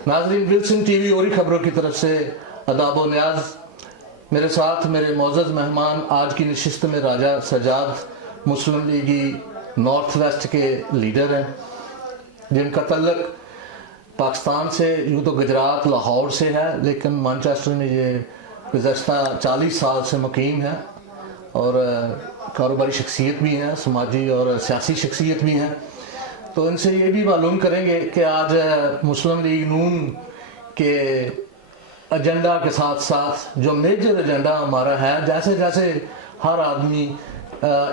नाज़रीन, Wilson TV और खबरों की तरफ से अदाब व न्याज। मेरे साथ मेरे मोअज़्ज़ज़ मेहमान आज की नशिस्त में राजा सजाद मुस्लिम लीगी नॉर्थ वेस्ट के लीडर हैं, जिनका तल्लक पाकिस्तान से यूँ तो गुजरात लाहौर से है, लेकिन मैनचेस्टर में ये गुज़श्ता 40 साल से मुकीम है और कारोबारी शख्सियत भी हैं, समाजी और सियासी शख्सियत भी हैं। तो इनसे ये भी मालूम करेंगे कि आज मुस्लिम लीग नून के एजेंडा के साथ साथ जो मेजर एजेंडा हमारा है, जैसे जैसे हर आदमी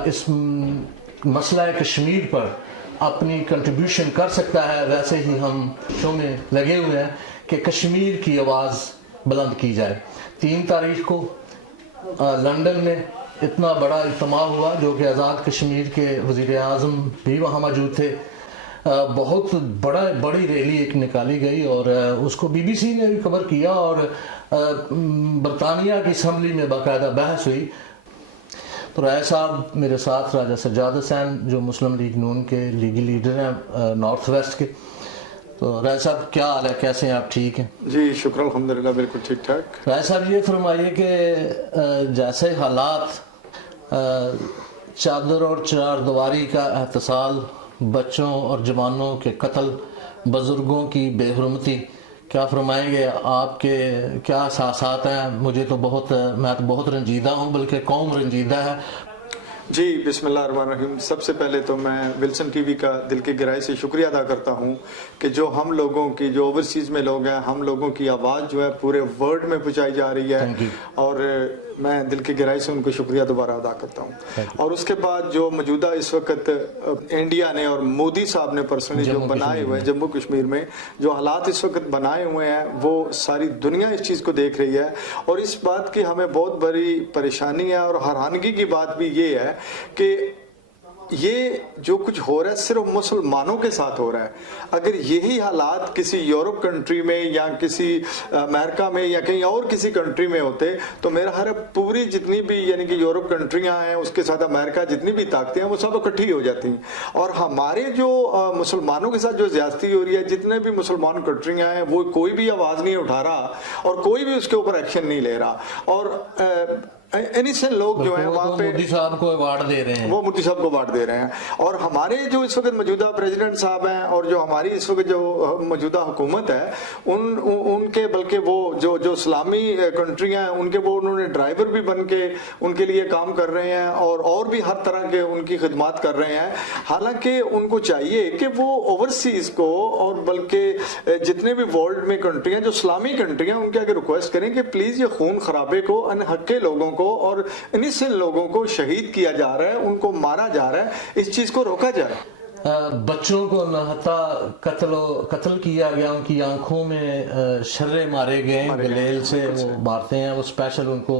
इस मसला कश्मीर पर अपनी कंट्रीब्यूशन कर सकता है, वैसे ही हम शो में लगे हुए हैं कि कश्मीर की आवाज़ बुलंद की जाए। 3 तारीख को लंदन में इतना बड़ा इज्तिमा हुआ जो कि आज़ाद कश्मीर के वज़ीर आज़म भी वहाँ मौजूद थे। बहुत बड़ी रैली एक निकाली गई और उसको BBC ने भी कवर किया और बरतानिया की असम्बली में बाकायदा बहस हुई। तो राय साहब मेरे साथ, राजा सज्जाद हुसैन जो मुस्लिम लीग नून के लीगी लीडर हैं नॉर्थ वेस्ट के। तो राय साहब क्या हाल है, कैसे हैं आप, ठीक हैं? जी शुक्र अल्हम्दुलिल्लाह, बिल्कुल ठीक ठाक। राय साहब ये फरमाइए कि जैसे हालात चादर और चारदीवारी का एहतसाल, बच्चों और जवानों के कत्ल, बुजुर्गों की बेहुरमती, क्या फरमाएंगे, आपके क्या एहसासात हैं? मैं तो बहुत रंजीदा हूँ, बल्कि कौम रंजीदा है। जी बिस्मिल्लाहिर्रहमानिर्रहीम। सबसे पहले तो मैं विल्सन टीवी का दिल की गहराई से शुक्रिया अदा करता हूँ कि जो हम लोगों की, जो ओवरसीज़ में लोग हैं, हम लोगों की आवाज़ जो है पूरे वर्ल्ड में पहुँचाई जा रही है और मैं दिल की गहराई से उनको शुक्रिया दोबारा अदा करता हूँ। और उसके बाद जो मौजूदा इस वक्त इंडिया ने और मोदी साहब ने पर्सनली जो बनाए हुए हैं जम्मू कश्मीर में, जो हालात इस वक्त बनाए हुए हैं, वो सारी दुनिया इस चीज़ को देख रही है और इस बात की हमें बहुत बड़ी परेशानी है और हैरानगी की बात भी ये है कि ये जो कुछ हो रहा है सिर्फ मुसलमानों के साथ हो रहा है। अगर यही हालात किसी यूरोप कंट्री में या किसी अमेरिका में या कहीं और किसी कंट्री में होते तो मेरा ख्याल है पूरी जितनी भी यानी कि यूरोप कंट्रियां हैं, उसके साथ अमेरिका जितनी भी ताकतें हैं, वो सब इकट्ठी हो जाती हैं। और हमारे जो मुसलमानों के साथ जो ज्यादती हो रही है, जितने भी मुसलमान कंट्रियां हैं, वो कोई भी आवाज़ नहीं उठा रहा और कोई भी उसके ऊपर एक्शन नहीं ले रहा। और इनिसेंट लोग जो हैं वहाँ पे मोदी साहब को अवार्ड दे रहे हैं, वो मोदी साहब को अवार्ड दे रहे हैं। और हमारे जो इस वक्त मौजूदा प्रेसिडेंट साहब हैं और जो हमारी इस वक्त जो मौजूदा हुकूमत है, उनके बल्कि वो जो इस्लामी कंट्रियां हैं, उनके वो उन्होंने ड्राइवर भी बन के उनके लिए काम कर रहे हैं और भी हर तरह के उनकी खिदमत कर रहे हैं। हालांकि उनको चाहिए कि वो ओवरसीज को और बल्कि जितने भी वर्ल्ड में कंट्रियां जो इस्लामी कंट्रियां, उनके आगे रिक्वेस्ट करें कि प्लीज ये खून खराबे को, अनहक्के लोगों को और इनिसेंट लोगों को शहीद किया जा रहा है, उनको मारा जा रहा है, इस चीज को रोका जाए। बच्चों को नहता कत्ल किया गया, उनकी आंखों में शर्रे मारे गए, गलेल से वो मारते हैं, वो स्पेशल उनको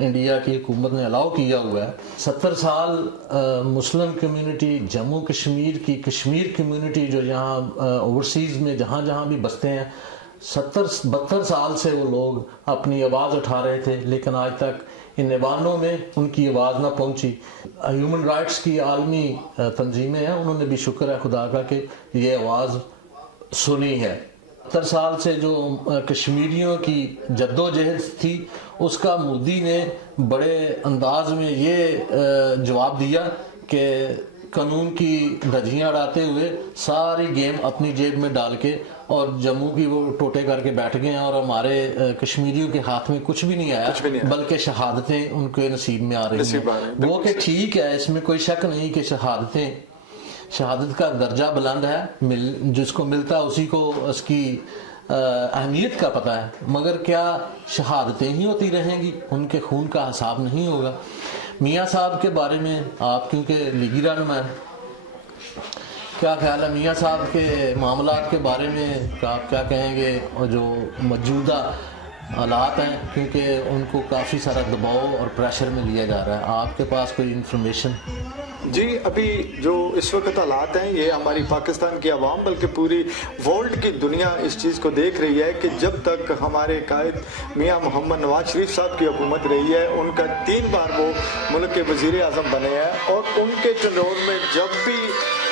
इंडिया की हुकूमत ने अलाउ किया हुआ है। 70 साल मुस्लिम कम्युनिटी, जम्मू कश्मीर की कश्मीर कम्युनिटी जो यहाँ ओवरसीज़ में जहाँ जहाँ भी बसते हैं, 72 साल से वो लोग अपनी आवाज़ उठा रहे थे, लेकिन आज तक इन ऐवानों में उनकी आवाज़ ना पहुंची। ह्यूमन राइट्स की आलमी तंजीमें हैं, उन्होंने भी शुक्र है खुदा का कि ये आवाज़ सुनी है। 70 साल से जो कश्मीरियों की जद्दोजहद थी, उसका मोदी ने बड़े अंदाज में ये जवाब दिया कि कानून की धज्जियाँ उड़ाते हुए सारी गेम अपनी जेब में डाल के और जम्मू की वो टोटे करके बैठ गए हैं और हमारे कश्मीरियों के हाथ में कुछ भी नहीं आया, बल्कि शहादतें उनके नसीब में आ रही हैं। वो कि ठीक है, इसमें कोई शक नहीं कि शहादत का दर्जा बुलंद है, जिसको मिलता है उसी को उसकी अहमियत का पता है, मगर क्या शहादतें ही होती रहेंगी? उनके खून का हिसाब नहीं होगा। मियाँ साहब के बारे में आप क्योंकि लीगी रहनुमा हैं, क्या ख्याल है मियाँ साहब के मामलात के बारे में? आप क्या कहेंगे? और जो मौजूदा हालात हैं, क्योंकि उनको काफ़ी सारा दबाव और प्रेशर में लिया जा रहा है, आपके पास कोई इन्फॉर्मेशन? जी अभी जो इस वक्त हालात हैं, ये हमारी पाकिस्तान की आवाम बल्कि पूरी वर्ल्ड की दुनिया इस चीज़ को देख रही है कि जब तक हमारे कायद मियाँ मोहम्मद नवाज शरीफ साहब की हुकूमत रही है, उनका 3 बार वो मुल्क के वज़ीर आज़म बने हैं और उनके टेन्योर में जब भी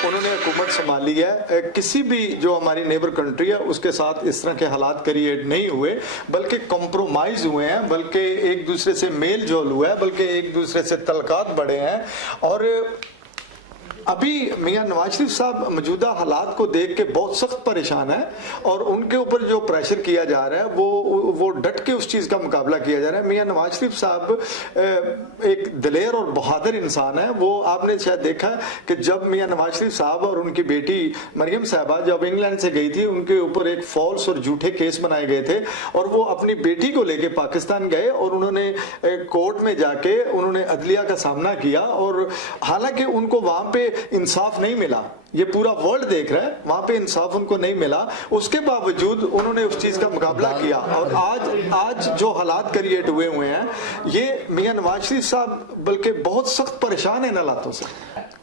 انہوں نے حکومت سنبھالی ہے. کسی بھی جو ہماری نیبر کنٹری ہے اس کے ساتھ اس طرح کے حالات کریٹ نہیں ہوئے, بلکہ کمپرومائز ہوئے ہیں, بلکہ ایک دوسرے سے میل جول ہوا ہے, بلکہ ایک دوسرے سے تعلقات بڑھے ہیں. اور ابھی میاں نواز شریف صاحب موجودہ حالات کو دیکھ کے بہت سخت پریشان ہیں, اور ان کے اوپر جو پریشر کیا جا رہا ہے وہ ڈٹ کے اس چیز کا مقابلہ کیا جا رہا ہے. میاں نواز شریف صاحب ایک دلیر اور بہادر انسان ہے. وہ آپ نے شاید دیکھا کہ جب میاں نواز شریف صاحب اور ان کی بیٹی مریم صاحبہ جب انگلینڈ سے گئی تھی, ان کے اوپر ایک فالس اور جھوٹے کیس بنائے گئے تھے, اور وہ اپنی بیٹی کو لے کے پاکستان گئے, اور انہوں نے کورٹ میں جا کے انہوں نے عدلیہ کا سامنا کیا, اور حالانکہ ان کو وہاں پہ انصاف نہیں ملا, یہ پورا ورلڈ دیکھ رہا ہے, وہاں پہ انصاف ان کو نہیں ملا, اس کے باوجود انہوں نے اس چیز کا مقابلہ کیا. اور آج جو حالات کریٹ ہوئے ہیں, یہ میاں نواز شریف صاحب بلکہ بہت سخت پریشان ہیں ان حالاتوں سے.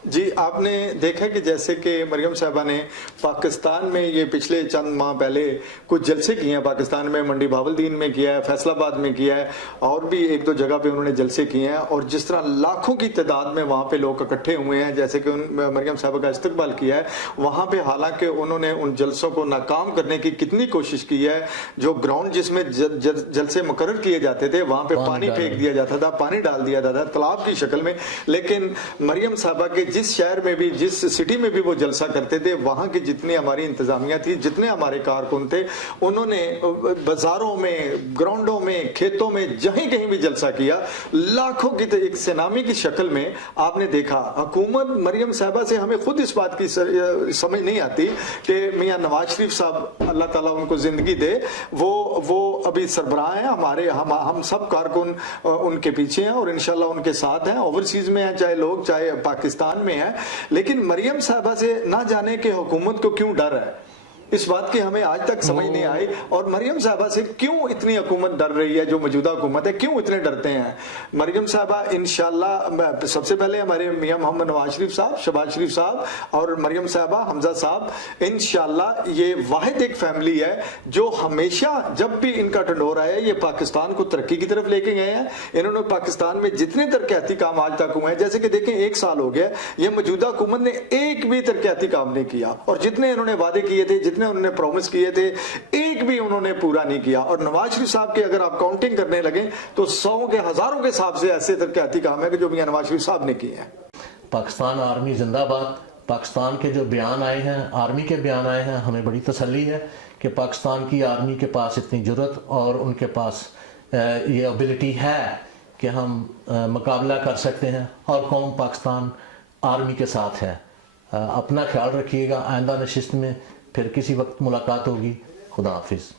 جی آپ نے دیکھا کہ جیسے کہ مریم صاحبہ نے پاکستان میں یہ پچھلے چند ماہ پہلے کچھ جلسے کیے ہیں, پاکستان میں منڈی بہاولدین میں کیا ہے, فیصل آباد میں کیا ہے, اور بھی ایک دو جگہ پہ انہوں نے جلسے کیے ہیں, اور جس طرح لاکھوں کی تعداد میں وہاں پہ لوگ اکٹھے ہوئے ہیں, جیسے کہ مریم صاحبہ کا استقبال کیا ہے وہاں پہ, حالانکہ انہوں نے ان جلسوں کو ناکام کرنے کی کتنی کوشش کی ہے. جو گراؤنڈ جس میں جلسے مقرر کیے جاتے تھے وہاں پہ پانی پھینک دیا جاتا تھا, پانی ڈال دیا جاتا تھا تالاب کی شکل میں, لیکن مریم صاحبہ کے جس شہر میں بھی, جس سٹی میں بھی وہ جلسہ کرتے تھے, وہاں کی جتنی ہماری انتظامیہ تھی, جتنے ہمارے کارکن تھے, انہوں نے بازاروں میں, گراؤنڈوں میں, کھیتوں میں, جہیں کہیں بھی جلسہ کیا, لاکھوں کی ایک سنامی کی شکل میں. آپ نے دیکھا حکومت مریم صاحبہ سے ہمیں خود اس بات کی سمجھ نہیں آتی کہ میاں نواز شریف صاحب اللہ تعالیٰ ان کو زندگی دے, وہ ابھی سربراہ ہیں ہمارے, ہم سب کارکن ان کے پیچھے ہیں اور انشاءاللہ ان کے ساتھ ہیں, اوورسیز میں ہیں چاہے لوگ, چاہے پاکستان میں ہیں. لیکن مریم صاحبہ سے نہ جانے کہ حکومت کو کیوں ڈر ہے, اس بات کی ہمیں آج تک سمجھ نہیں آئی, اور مریم صاحبہ سے کیوں اتنی حکومت ڈر رہی ہے, جو موجودہ حکومت ہے کیوں اتنے ڈرتے ہیں. مریم صاحبہ انشاءاللہ سب سے پہلے ہمارے میاں محمد نواز شریف صاحب, شہباز شریف صاحب اور مریم صاحبہ, حمزہ صاحب, انشاءاللہ یہ واحد ایک فیملی ہے جو ہمیشہ جب بھی ان کا ڈنڈورا ہے یہ پاکستان کو ترقی کی طرف لے کے گئے ہیں. انہوں نے پاکستان میں جتنے ترقیاتی کام آج تک ہوئے ہیں, جیسے کہ دیکھیں 1 سال ہو گیا, یہ موجودہ حکومت نے ایک بھی ترقیاتی کام نہیں کیا, اور جتنے انہوں نے وعدے کیے تھے, جتنے انہوں نے پرومس کیے تھے, ایک بھی انہوں نے پورا نہیں کیا. اور نواز شریف صاحب کے اگر آپ کاؤنٹنگ کرنے لگیں تو 100 کے ہزاروں کے حساب سے ایسے ترقیاتی کام ہے کہ جو میاں نواز شریف صاحب نے کیے ہیں. پاکستان آرمی زندہ باد. پاکستان کے جو بیان آئے ہیں, آرمی کے بیان آئے ہیں, ہمیں بڑی تسلی ہے کہ پاکستان کی آرمی کے پاس اتنی جرت اور ان کے پاس یہ ابیلٹی ہے کہ ہم مقابلہ کر سکتے ہیں, اور قوم پاکستان آرمی کے ساتھ ہے. اپنا خیال رکھیے گا, آئندہ نشست میں پھر کسی وقت ملاقات ہوگی. خدا حافظ.